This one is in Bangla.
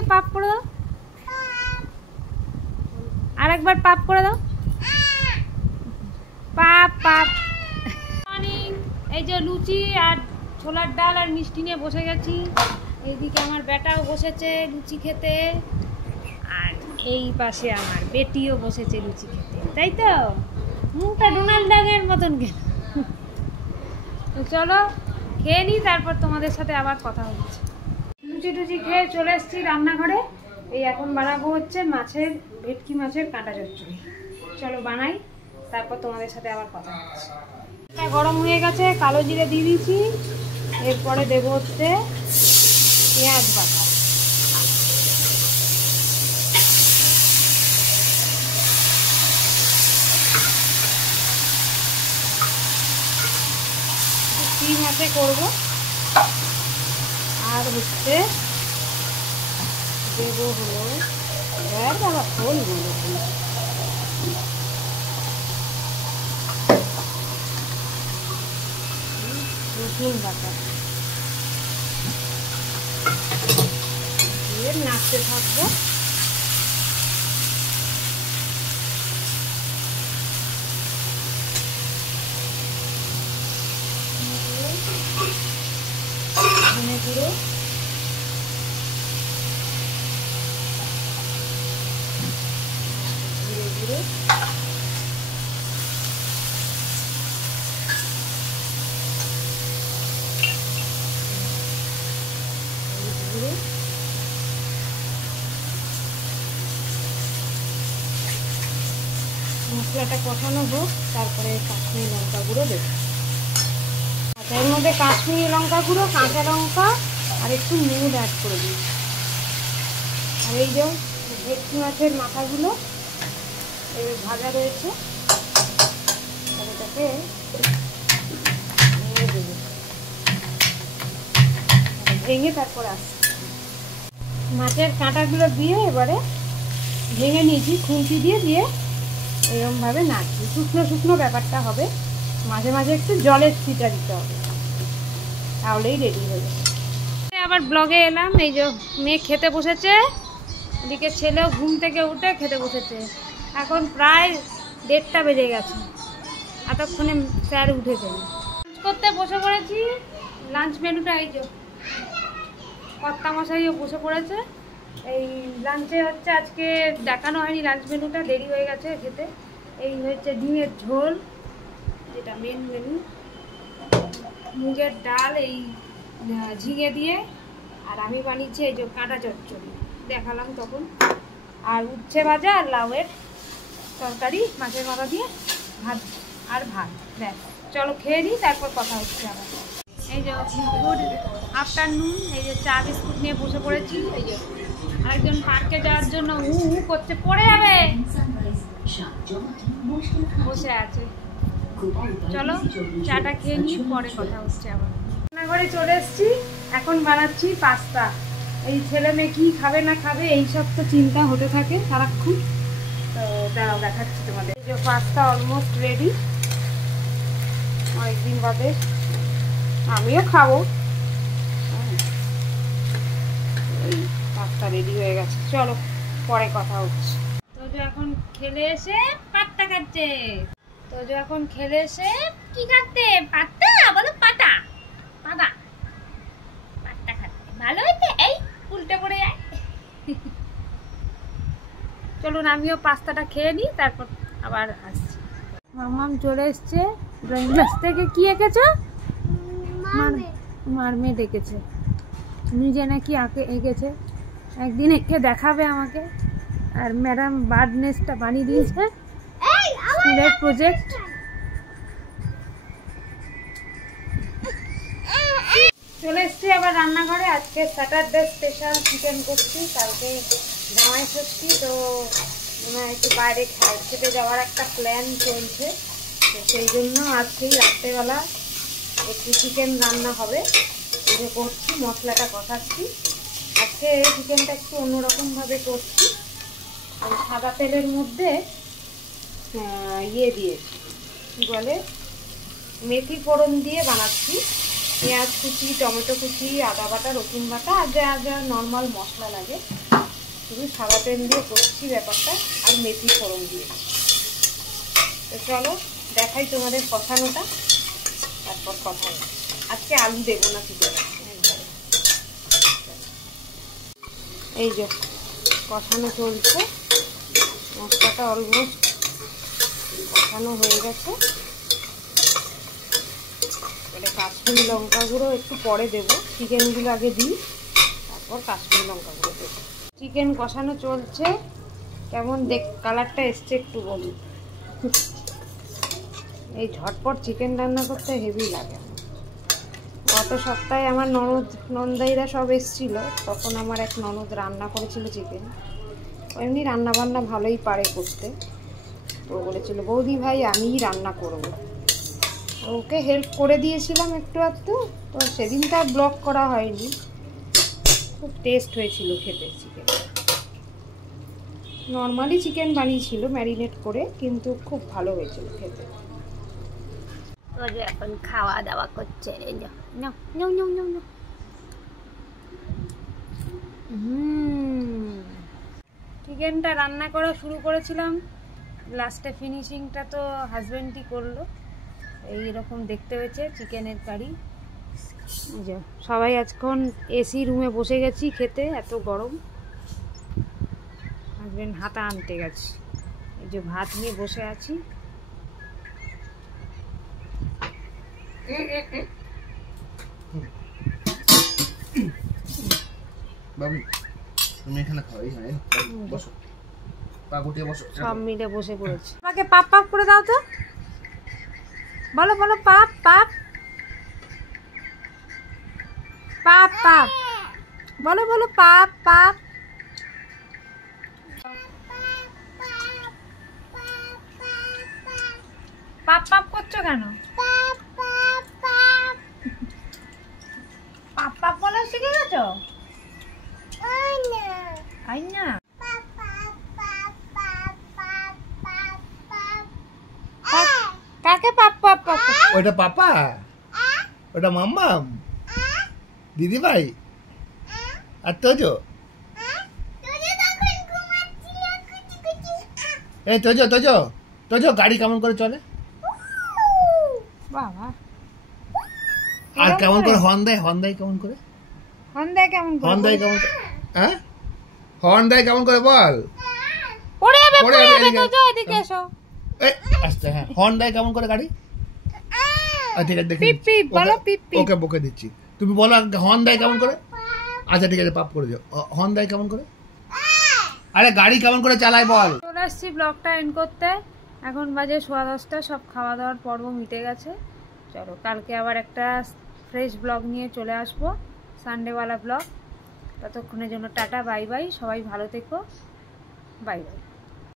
দিকে পাপ করে দাও, আর একবার পাপ করে দাও, পাপ পাপ। এই যে লুচি আর ছোলার ডাল আর মিষ্টি নিয়ে বসে গেছি। এইদিকে আমার বেটাও বসেছে লুচি খেতে, আর এই পাশে আমার বেটিও বসেছে লুচি খেতে, তাই তো? মুখটা ডোনাল্ড ডাকের মতন কেন? তো চলো খেয়ে নিই, তারপর তোমাদের সাথে আবার কথা হচ্ছে। লুচি টুচি খেয়ে চলে এসেছি রান্নাঘরে। এই এখন বানাবো হচ্ছে মাছের, ভেটকি মাছের কাঁটা চচ্চড়ি। চলো বানাই, তারপর তোমাদের সাথে আবার কথা হচ্ছে। গরম হয়ে গেছে, কালো জিরে দিয়ে দিয়েছি। এরপরে দেবো হচ্ছে পেঁয়াজ বাটা, তিন হাতে করবো। আর হচ্ছে দেবো হলো বাবা ফোল গুলো, রসুন বাটা দিয়ে নাড়তে থাকবো। ধনে গুঁড়ো, জিরে গুঁড়ো, মশলাটা কষানো হোক, তারপরে কাশ্মীরি লঙ্কা গুঁড়ো দেবো। এর মধ্যে কাশ্মীরি লঙ্কা গুঁড়ো, কাঁচা লঙ্কা আর একটু নুন অ্যাড করে দিই। আর এই যে ভেটকি মাছের মাথাগুলো ভাজা রয়েছে, এটাকে ভেঙে দেবো, ভেঙে তারপরে আসছে মাছের কাঁটাগুলো দিয়ে এবারে ভেঙে নিয়েছি খুন্তি দিয়ে, দিয়ে এরকমভাবে নাড়ছি। শুকনো শুকনো ব্যাপারটা হবে, মাঝে মাঝে একটু জলের ছিটা দিতে হবে, তাহলেই রেডি হয়ে যাবে। আবার ব্লগে এলাম। এই যে মেয়ে খেতে বসেছে, এদিকে ছেলেও ঘুম থেকে উঠে খেতে বসেছে। এখন প্রায় 1:30 বেজে গেছে, এতক্ষণে স্যার উঠেছেন। লাঞ্চ করতে বসে পড়েছি। লাঞ্চ মেনুটা এই যে কর্তামশাইও বসে পড়েছে। এই লাঞ্চে হচ্ছে আজকে দেখানো হয়নি, লাঞ্চ মেনুটা দেরি হয়ে গেছে খেতে। এই হচ্ছে ডিমের ঝোল, যেটা মেন মেনু, মুগের ডাল এই ঝিঙে দিয়ে, আর আমি বানিয়েছি এই যে কাঁটা চচ্চড়ি দেখালাম তখন, আর উচ্ছে ভাজা আর লাউয়ের তরকারি মাছের মাথা দিয়ে, ভাত আর ভাত। ব্যাস, চলো খেয়ে নিই, তারপর কথা হচ্ছে আবার। এই যে গুড আফটারনুন, এই যে চা বিস্কুট নিয়ে বসে পড়েছি। এই যে আরেকজন পার্কে যাওয়ার জন্য হু হু করছে, পড়ে যাবে, বসে আছে। চলো চাটা খেয়ে নিই, পরে কথা হচ্ছে আবার। রান্নাঘরে চলে এসেছি, এখন বানাচ্ছি পাস্তা। এই ছেলে মেয়ে কী খাবে না খাবে এইসব তো চিন্তা হতে থাকে সারাক্ষণ। তো দাঁড়াও দেখাচ্ছি তোমাদের। এই যে পাস্তা অলমোস্ট রেডি, অনেকদিন বাদে আমিও খাবো। এই পাস্তা রেডি হয়ে গেছে, চলো পরে কথা হচ্ছে। তো যে এখন খেলে এসে পাত্তা খাচ্ছে, তো যে এখন খেলে এসে কি খাচ্ছে? পাত্তা বলো, পাতা পাতা পাত্তা খাচ্ছে। ভালো হয়েছে, এই উল্টে পড়ে যায়। চলুন আমিও পাস্তাটা খেয়ে নিই, তারপর আবার আসছি। মামাম চলে এসছে ড্রয়িং ক্লাস থেকে। কি এঁকেছো? মারমেড এঁকেছে, নিজে নাকি এঁকেছে, একদিন এঁকে দেখাবে আমাকে। আর ম্যাডাম বার্ড নেস্টটা বানিয়ে দিয়েছে, স্কুলের প্রজেক্ট। চলে এসছি আবার রান্নাঘরে। আজকে স্যাটারডে স্পেশাল চিকেন করছি, কালকে জামাই ষষ্ঠী, তো একটু বাইরে খেতে যাওয়ার একটা প্ল্যান চলছে। তো সেই জন্য আজকেই রাত্রেবেলা একটু চিকেন রান্না হবে। যে করছি, মশলাটা কষাচ্ছি। আজকে চিকেনটা একটু অন্যরকমভাবে করছি। সাদা তেলের মধ্যে ইয়ে দিয়েছি, কী বলে, মেথি ফোড়ন দিয়ে বানাচ্ছি। পেঁয়াজ কুচি, টমেটো কুচি, আদা বাটা, রসুন বাটা আর যা যা নর্মাল মশলা লাগে, শুধু সাদা তেল দিয়ে করছি ব্যাপারটা, আর মেথি ফোড়ন দিয়ে। তো চলো দেখাই তোমাদের কষানোটা, তারপর কথা হবে। আজকে আলু দেবো না চিকেনে। এই যে কষানো চলছে, মশলাটা অলমোস্ট কষানো হয়ে গেছে। এটা কাশ্মীরি লঙ্কা গুঁড়ো একটু পরে দেবো, চিকেনগুলো আগে দিই, তারপর কাশ্মীরি লঙ্কা গুঁড়ো দেবো। চিকেন কষানো চলছে, কেমন কালারটা এসছে একটু বলি। এই ঝটপট চিকেন রান্না করতে হেভি লাগে। গত সপ্তাহে আমার নন্দাইরা সব এসেছিল, তখন আমার এক ননদ রান্না করেছিল চিকেন। এমনি রান্না বান্না ভালোই পারে করতে, তো বলেছিল বৌদি ভাই আমিই রান্না করব। ওকে হেল্প করে দিয়েছিলাম একটু আধটু, তো সেদিন তো আর ব্লগ করা হয়নি। খুব টেস্ট হয়েছিল খেতে চিকেন। নর্মালি চিকেন বানিয়েছিল ম্যারিনেট করে, কিন্তু খুব ভালো হয়েছিল খেতে। এখন খাওয়া দাওয়া করছে। চিকেনটা রান্না করা শুরু করেছিলাম, লাস্টে ফিনিশিংটা তো হাজব্যান্ডই করলো। এইরকম দেখতে হয়েছে চিকেনের কারি। সবাই আজখন এসি রুমে বসে গেছি খেতে, এত গরম। হাজব্যান্ড হাতা আনতে গেছে, এই যে ভাত নিয়ে বসে আছি। বাবু তুমি এখানে খাও, এই হ্যাঁ বসো, পা গুটিয়ে বসো। সব মিলে বসে পড়েছে। আমাকে পাপ পাপ করে দাও তো, বলো বলো পাপ পাপ পাপ পাপ, বলো বলো পাপ পাপ। পাপ পাপ করছো কেন? পাপ পাপ বলা শিখে গেছো? আইনা কাকে পাপ পাপ পাপ? ওটা পাপা, ওটা মাম্মাম, দিদি ভাই আর তোজো। এই তোজো তোজো তোজো, গাড়ি কেমন করে চলে? বাবা, আর কেমন করে হর্ন দেয়? হর্ন দেয় কেমন করে? হর্ন দেয় কেমন করে? হর্ন দেয় কেমন করে? হ্যাঁ, হর্ন দেয় কেমন করে বল? পড়ে যাবে পড়ে যাবে, তোজো এদিকে এসো। এই আস্তে, হ্যাঁ হর্ন দেয় কেমন করে গাড়ি? ঠিক আছে দেখি, পিপ পিপ বলো, পিপ পিপ। ওকে বকে দিচ্ছি, তুমি বলো হর্ন দেয় কেমন করে? আচ্ছা ঠিক আছে, পাপ করে দিও। হর্ন দেয় কেমন করে? আরে গাড়ি কেমন করে চালায় বল? চলে আসছি ব্লগটা এন্ড করতে। এখন বাজে 10:15, সব খাওয়া দাওয়ার পর্ব মিটে গেছে। চলো কালকে আবার একটা ফ্রেশ ব্লগ নিয়ে চলে আসবো, সানডেওয়ালা ব্লগ। ততক্ষণের জন্য টাটা, বাই বাই, সবাই ভালো থেকো, বাই বাই।